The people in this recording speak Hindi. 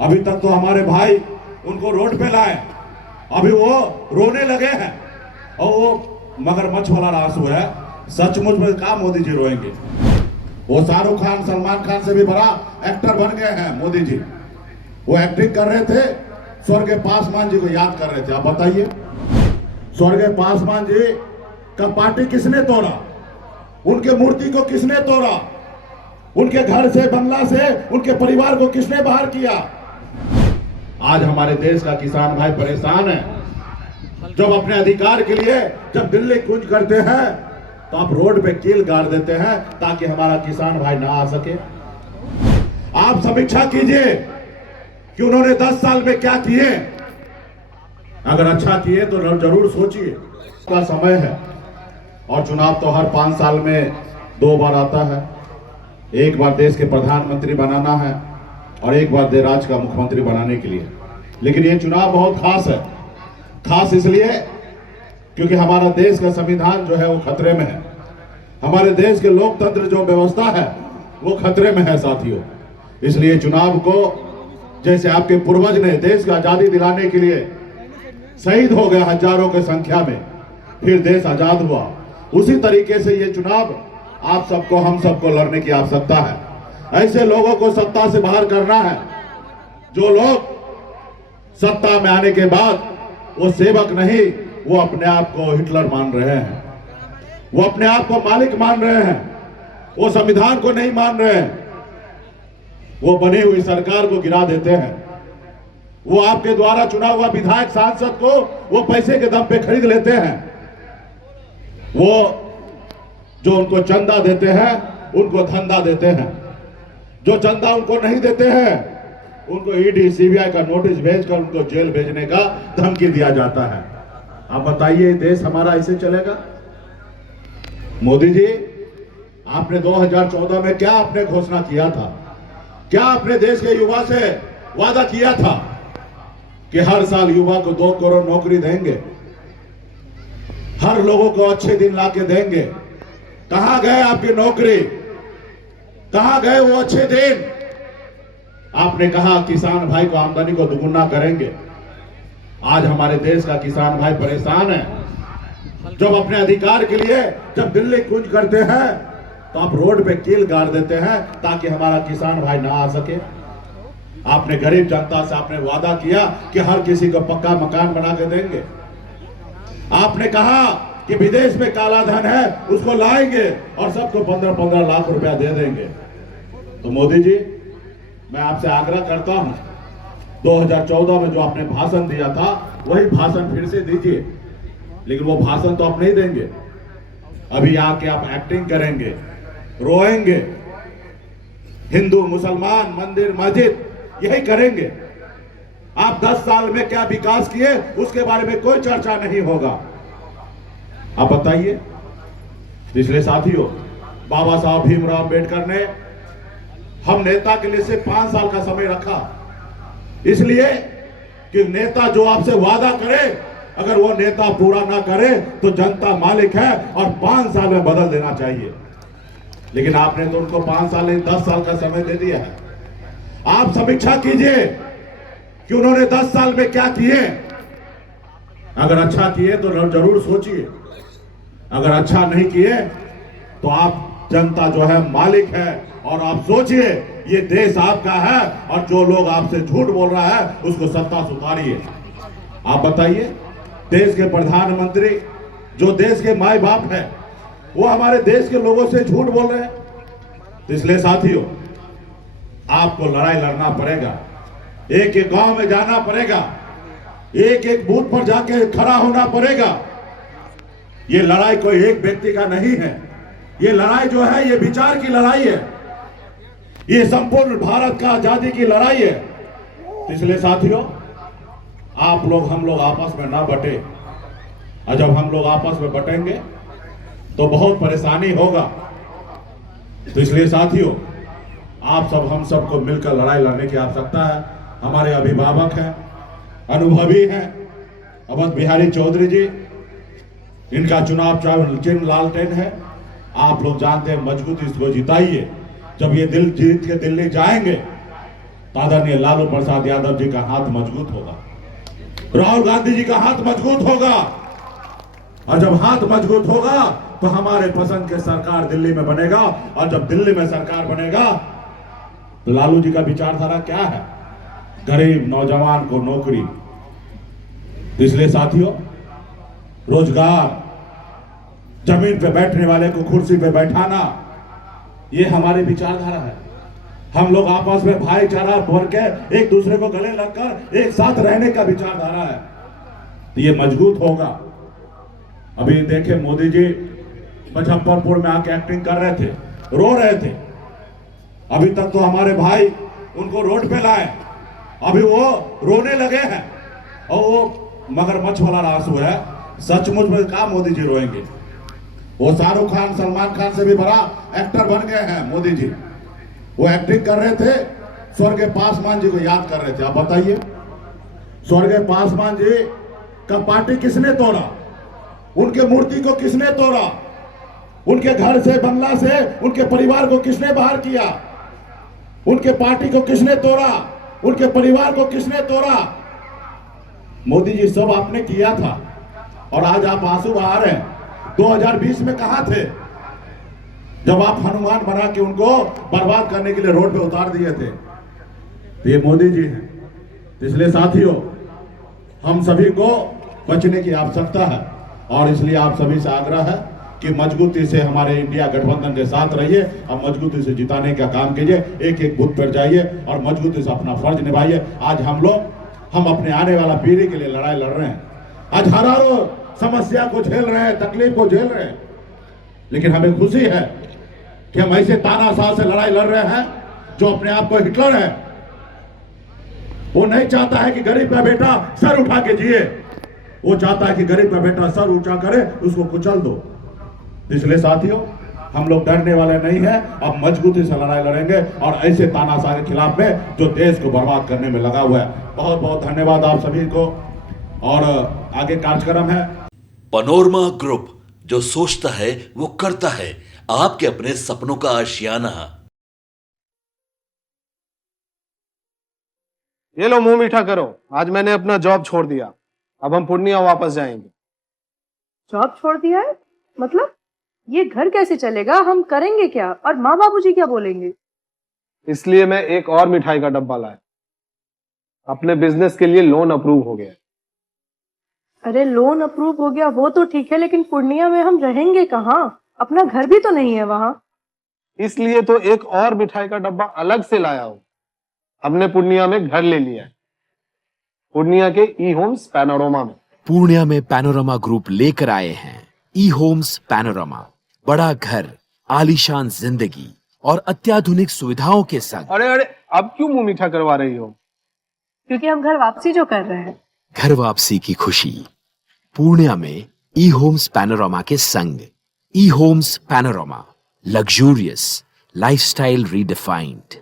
अभी तक तो हमारे भाई उनको रोड पे लाए, अभी वो रोने लगे हैं और वो मगरमच्छ वाला आंसू है। सचमुच में कहा मोदी जी रोएंगे? वो शाहरुख खान सलमान खान से भी बड़ा एक्टर बन गए हैं मोदी जी। वो एक्टिंग कर रहे थे, स्वर्गीय पासवान जी को याद कर रहे थे। आप बताइए, स्वर्गीय पासवान जी का पार्टी किसने तोड़ा? उनके मूर्ति को किसने तोड़ा? उनके घर से, बंगला से उनके परिवार को किसने बाहर किया? आज हमारे देश का किसान भाई परेशान है। जब अपने अधिकार के लिए जब दिल्ली कूच करते हैं तो आप रोड पे कील गाड़ देते हैं ताकि हमारा किसान भाई ना आ सके। आप समीक्षा कीजिए कि उन्होंने 10 साल में क्या किए। अगर अच्छा किए तो जरूर सोचिए। का समय है और चुनाव तो हर 5 साल में 2 बार आता है। एक बार देश के प्रधानमंत्री बनाना है और एक बार राज्य का मुख्यमंत्री बनाने के लिए। लेकिन ये चुनाव बहुत खास है। खास इसलिए क्योंकि हमारा देश का संविधान जो है वो खतरे में है। हमारे देश के लोकतंत्र जो व्यवस्था है वो खतरे में है साथियों। इसलिए चुनाव को, जैसे आपके पूर्वज ने देश को आजादी दिलाने के लिए शहीद हो गए हजारों की संख्या में, फिर देश आजाद हुआ, उसी तरीके से ये चुनाव आप सबको, हम सबको लड़ने की आवश्यकता है। ऐसे लोगों को सत्ता से बाहर करना है जो लोग सत्ता में आने के बाद वो सेवक नहीं, वो अपने आप को हिटलर मान रहे हैं, वो अपने आप को मालिक मान रहे हैं, वो संविधान को नहीं मान रहे हैं, वो बनी हुई सरकार को गिरा देते हैं। वो आपके द्वारा चुना हुआ विधायक सांसद को वो पैसे के दम पे खरीद लेते हैं। वो जो उनको चंदा देते हैं उनको धंधा देते हैं। जो चंदा उनको नहीं देते हैं उनको ईडी सीबीआई का नोटिस भेजकर उनको जेल भेजने का धमकी दिया जाता है। आप बताइए, देश हमारा ऐसे चलेगा? मोदी जी, आपने 2014 में क्या आपने घोषणा किया था? क्या अपने देश के युवा से वादा किया था कि हर साल युवा को 2 करोड़ नौकरी देंगे, हर लोगों को अच्छे दिन लाके देंगे? कहां गए आपकी नौकरी? कहां गए वो अच्छे दिन? आपने कहा किसान भाई को आमदनी को दुगुना करेंगे। आज हमारे देश का किसान भाई परेशान है। जब अपने अधिकार के लिए जब दिल्ली कूच करते हैं तो आप रोड पे कील गाड़ देते हैं ताकि हमारा किसान भाई ना आ सके। आपने गरीब जनता से आपने वादा किया कि हर किसी को पक्का मकान बना के देंगे। आपने कहा कि विदेश में काला धन है उसको लाएंगे और सबको 15-15 लाख रुपया दे देंगे। तो मोदी जी, मैं आपसे आग्रह करता हूं, 2014 में जो आपने भाषण दिया था वही भाषण फिर से दीजिए। लेकिन वो भाषण तो आप नहीं देंगे। अभी आके आप एक्टिंग करेंगे, रोएंगे, हिंदू मुसलमान मंदिर मस्जिद यही करेंगे। आप 10 साल में क्या विकास किए उसके बारे में कोई चर्चा नहीं होगा। आप बताइए। इसलिए साथियों, बाबा साहब भीमराव अंबेडकर ने हम नेता के लिए सिर्फ 5 साल का समय रखा, इसलिए कि नेता जो आपसे वादा करे अगर वो नेता पूरा ना करे तो जनता मालिक है और 5 साल में बदल देना चाहिए। लेकिन आपने तो उनको 5 साल नहीं 10 साल का समय दे दिया है। आप समीक्षा कीजिए कि उन्होंने 10 साल में क्या किए। अगर अच्छा किए तो जरूर सोचिए, अगर अच्छा नहीं किए तो आप, जनता जो है मालिक है और आप सोचिए ये देश आपका है और जो लोग आपसे झूठ बोल रहा है उसको सत्ता से उतारिए। आप बताइए, देश के प्रधानमंत्री जो देश के माई बाप है वो हमारे देश के लोगों से झूठ बोल रहे हैं। तो इसलिए साथियों, आपको लड़ाई लड़ना पड़ेगा, एक एक गांव में जाना पड़ेगा, एक एक बूथ पर जाके खड़ा होना पड़ेगा। ये लड़ाई कोई एक व्यक्ति का नहीं है, ये लड़ाई जो है ये विचार की लड़ाई है, ये संपूर्ण भारत का आजादी की लड़ाई है। तो इसलिए साथियों, आप लोग, हम लोग आपस में ना बटे। और जब हम लोग आपस में बटेंगे तो बहुत परेशानी होगा। तो इसलिए साथियों, आप सब, हम सबको मिलकर लड़ाई लड़ने की आवश्यकता है। हमारे अभिभावक हैं, अनुभवी हैं, अवध बिहारी चौधरी जी, इनका चुनाव चिन्ह लालटेन है। आप लोग जानते हैं, मजबूती इसको जिताइए। जब ये दिल जीत के दिल्ली जाएंगे तो आदरणीय लालू प्रसाद यादव जी का हाथ मजबूत होगा, राहुल गांधी जी का हाथ मजबूत होगा। और जब हाथ मजबूत होगा तो हमारे पसंद के सरकार दिल्ली में बनेगा। और जब दिल्ली में सरकार बनेगा तो लालू जी का विचारधारा क्या है? गरीब नौजवान को नौकरी। तो इसलिए साथियों, रोजगार, जमीन पे बैठने वाले को कुर्सी पे बैठाना, ये हमारी विचारधारा है। हम लोग आपस में भाईचारा भर के एक दूसरे को गले लगकर एक साथ रहने का विचारधारा है, तो ये मजबूत होगा। अभी देखे मोदी जी मुजफ्फरपुर में आके एक्टिंग कर रहे थे, रो रहे थे। अभी तक तो हमारे भाई उनको रोड पे लाए, अभी वो रोने लगे हैं। और वो मगरमच्छ वाला आंसू है, सचमुच में कहा मोदी जी रोएंगे। वो शाहरुख खान, सलमान खान से भी बड़ा एक्टर बन गए हैं मोदी जी। वो एक्टिंग कर रहे थे, स्वर्गीय पासवान जी को याद कर रहे थे। आप बताइए, स्वर्गीय पासवान जी का पार्टी किसने तोड़ा? उनके मूर्ति को किसने तोड़ा? उनके घर से, बंगला से उनके परिवार को किसने बाहर किया? उनके पार्टी को किसने तोड़ा? उनके परिवार को किसने तोड़ा? मोदी जी सब आपने किया था, और आज आप आंसू बहा रहे हैं। 2020 में कहां थे जब आप हनुमान बना के उनको बर्बाद करने के लिए रोड पे उतार दिए थे? तो ये मोदी जी हैं। इसलिए साथियों, हम सभी को बचने की आवश्यकता है, और इसलिए आप सभी से आग्रह है कि मजबूती से हमारे इंडिया गठबंधन के साथ रहिए और मजबूती से जिताने का काम कीजिए। एक एक बूथ पर जाइए और मजबूती से अपना फर्ज निभाइए। आज हम अपने आने वाला पीढ़ी के लिए लड़ाई लड़ रहे हैं। आज हजारों समस्या को झेल रहे हैं, तकलीफ को झेल रहे हैं, लेकिन हमें खुशी है कि हम ऐसे तानाशाह से लड़ाई लड़ रहे हैं जो अपने आप को हिटलर है। वो नहीं चाहता है कि गरीब का बेटा सर उठा के जिए, वो चाहता है कि गरीब का बेटा सर ऊंचा करे, उसको कुचल दो। इसलिए साथियों, हम लोग डरने वाले नहीं हैं, अब मजबूती से लड़ाई लड़ेंगे और ऐसे तानाशाह के खिलाफ में जो देश को बर्बाद करने में लगा हुआ है। बहुत बहुत धन्यवाद आप सभी को। और आगे कार्यक्रम है पनोरमा ग्रुप, जो सोचता है वो करता है। आपके अपने सपनों का आशियाना। ये लो, मुंह मीठा करो। आज मैंने अपना जॉब छोड़ दिया, अब हम पूर्णिया वापस जाएंगे। जॉब छोड़ दिया है? मतलब ये घर कैसे चलेगा? हम करेंगे क्या? और माँ बाबूजी क्या बोलेंगे? इसलिए मैं एक और मिठाई का डब्बा लाया। अपने बिजनेस के लिए लोन अप्रूव हो गया। अरे लोन अप्रूव हो गया वो तो ठीक है, लेकिन पूर्णिया में हम रहेंगे कहाँ? अपना घर भी तो नहीं है वहां। इसलिए तो एक और मिठाई का डब्बा अलग से लाया हूं। हमने पूर्णिया में घर ले लिया है, पूर्णिया के ई होम्स पैनोरमा में। पूर्णिया में पैनोरमा ग्रुप लेकर आए हैं ई होम्स पैनोरमा। बड़ा घर, आलीशान जिंदगी और अत्याधुनिक सुविधाओं के संग। अरे अरे, अब क्यों मुंह मीठा करवा रही हो? क्योंकि हम घर वापसी जो कर रहे हैं। घर वापसी की खुशी पूर्णिया में ई होम्स पैनोरमा के संग। E homes panorama, luxurious lifestyle redefined.